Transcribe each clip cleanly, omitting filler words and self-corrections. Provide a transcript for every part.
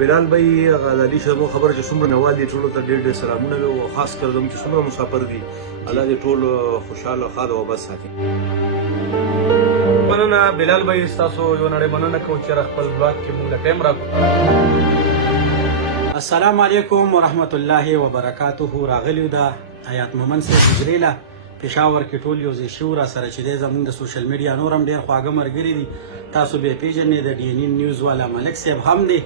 بلال بھائی غزالي شمو خبر چې څومره نوال دي ټولو ته ډېر ډېر سلامونه او خاص کر زموږ چې څومره مسافر دي الله دې ټول خوشحاله ښاد او بس ساتي. مننه بلال بھائی ستاسو یو نړۍ مننه کوم چې خپل بلاګ کې موږ له ټایم راکړو. السلام علیکم ورحمت الله وبرکاته. راغلیو دا حیات مومن صاحب حجرې له پېښور کې ټول یو ځای شو را سره چې دی زموږ د سوشل میډیا نور هم ډېر خواږه ملګري دي. تاسو به یې پېژنئ د ډي ان ان نیوز والا ملک صاحب هم دی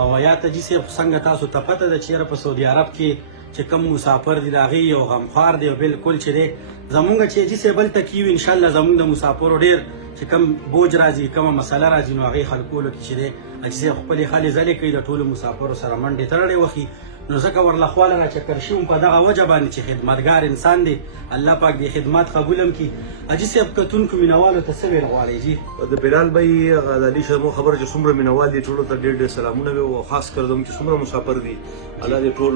او حیات حاجي صاحب څنګه تاسو ته پته ده چېرې په سعودي عرب کې چې کوم مسافر دي د هغې یو غمخوار دی او بالکل چې دی زمونږ چې حاجي صاحب هلته کېږي انشاءالله زمونږ د مسافرو ډېر چې کوم بوج راځي کومه مسله راځي نو هغې خلکولو کې چې دی حاجي صاحب خپلې خالې ځلې کوي د ټولو مسافرو سره منډې تړلې وخي نو ځکه ورله خواله را چکر شوم په دغه وجه باندې چې خدمتګار انسان دی الله پاک دې خدمات قبول هم کړي. حاجي صاحب کتونکو مینوالو ته څه ویل غواړئ جي؟ د بلال بھائی غزالي شمو خبر چې څومره مینوال دي ټولو ته ډېر ډېر سلامونه او خاص کر زموږ چې څومره مسافر دي الله دې ټول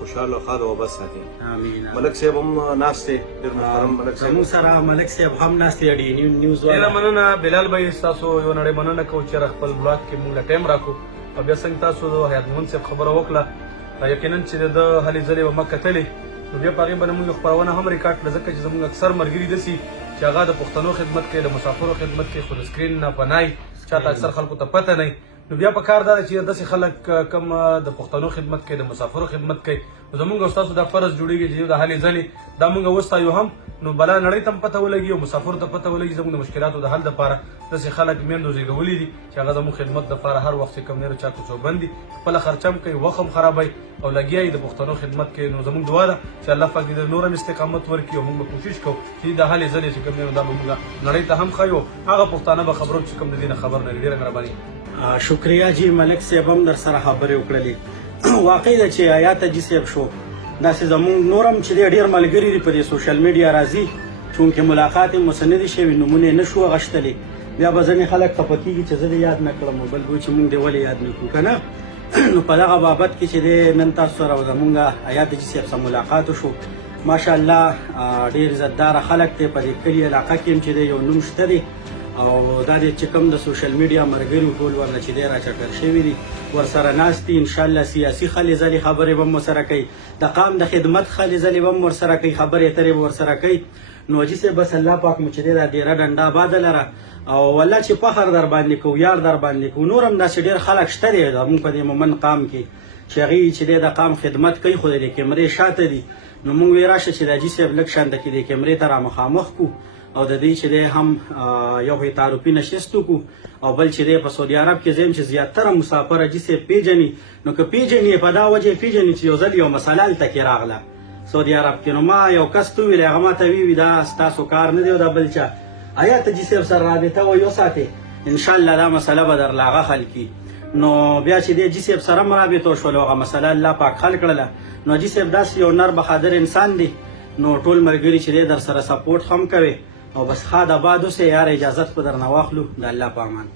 خوشحاله ښاد او بس ساتي. امین. ملک صاحب هم ناست دی ډېر محترم ملک صاحب زموږ سره ملک صاحب هم ناست دی ډي ان ان نیوز ډېره والا. مننه بلال بھائی ستاسو یو نړۍ مننه کوم چې خپل بلاګ کې موږ له ټایم راکړو او بیا څنګه تاسو د حیات مومن صاحب خبره وکړه یقینا چې د هلې ځلې به مه کتلې نو بیا په هغې باندې مونږ خپرونه هم ریکارډ کړه ځکه چې زموږ اکثر ملګري داسي چې هغه د پښتنو خدمت کوي د مسافرو خدمت کوي خو د سکرین نه پنای چاته اکثر خلکو ته پته نه نو بیا په کار دا ده چې داسې خلک کم د پښتنو خدمت کوي د مسافرو خدمت کوي نو زموږ او ستاسو دا فرض جوړېږي چې د هلې ځلې دا مونږ وستایو هم نو بلا نړۍ ته هم پته ولګي او مسافرو ته پته ولګي زموږ د مشکلاتو د حل دپاره داسې خلک میندو زیږولي دي چې هغه زموږ خدمت دپاره هر وخت چې کوم نیرو چا کوڅوبند دي خپله خرچه هم کوي وخت هم خرابوي او لګیا یې د پښتنو خدمت کوي نو زموږ دعا ده چې الله پاک دې نور هم استقامت ورکړي او موږ به کوشش کوو چې د هلې ځلې چې کوم دی نو دا به موږ نړۍ ته هم ښیو هغه پښتانه به خبرو چې کوم د دې نه خبر نه لري. ډېره مهرباني. شکریه جی ملک صاحب هم در سره خبرې وکړلې. واقع ده چې حیات حاجي صاحب شو داسې زموږ نور هم چې دی ډېر ملګري دي په دې سوشل میډیا راځي چونکې ملاقات یې مو څه نه دي شوي نومونه یې نه شو اخیستلی بیا به ځینې خلک خفه کېږي چې زه دې یاد نه کړم بل به چې مونږ دې ولې یاد نه کړو که نه نو په دغه بابت کې چې دی نن تاسو سره زمونږ حیات حاجي صاحب سره ملاقات وشو ماشاءالله ډېر عزتداره خلک دی په دې کلي علاقه کې هم چې دی یو نوم شته دی او دا دې چې کوم د سوشل میډیا ملګري ټول ورله چې دی راچکر شوي دي ورسره ناست دي انشاءالله سیاسي خلې ځلې خبرې به هم ورسره کوي د قام د خدمت خلې ځلې به هم ورسره کوي خبرې اترې به ورسره کوي نو حاجي صاحب بس الله پاک مو چې دی دا ډېره ډنډه آباده لره او والله چې فخر در باندې کوو یار در باندې کوو نور هم داسې ډېر خلک شته دی زموږ په دې مومن قام کې چې هغې چې دی د قام خدمت کوي خو د دې کیمرې شاته دي نو موږ وی راشه چې د حاجي صاحب لږ شانته کې دې کیمرې ته را مخامخ کړو او د دې چې دی هم یو تعارفي نشست وکړو او بل چې دی په سعودي عرب کې زم چې زیاتره مسافر حاجي صاحب پیژني نو که پیژني په دا وجه پیژني چې یو ځل یو مسله هلته کې راغله سعودي عرب کې نو ما یو کس ته وویل هغه ما ته وی دا ستاسو کار نه دی او دا بل چا حیات حاجي صاحب سره رابطه وساتئ انشاءالله دا مسله به درله هغه حل کړي نو بیا چې دی حاجي صاحب سره هم رابطه وشوله هغه مسله الله پاک حل کړله نو حاجي صاحب داسې یو نر بهادر انسان دی نو ټول ملګري چې دی در سره سپورټ هم کوي او بس ښاد آباد اوسئ یاره اجازت خو درنه واخلو د الله په امان.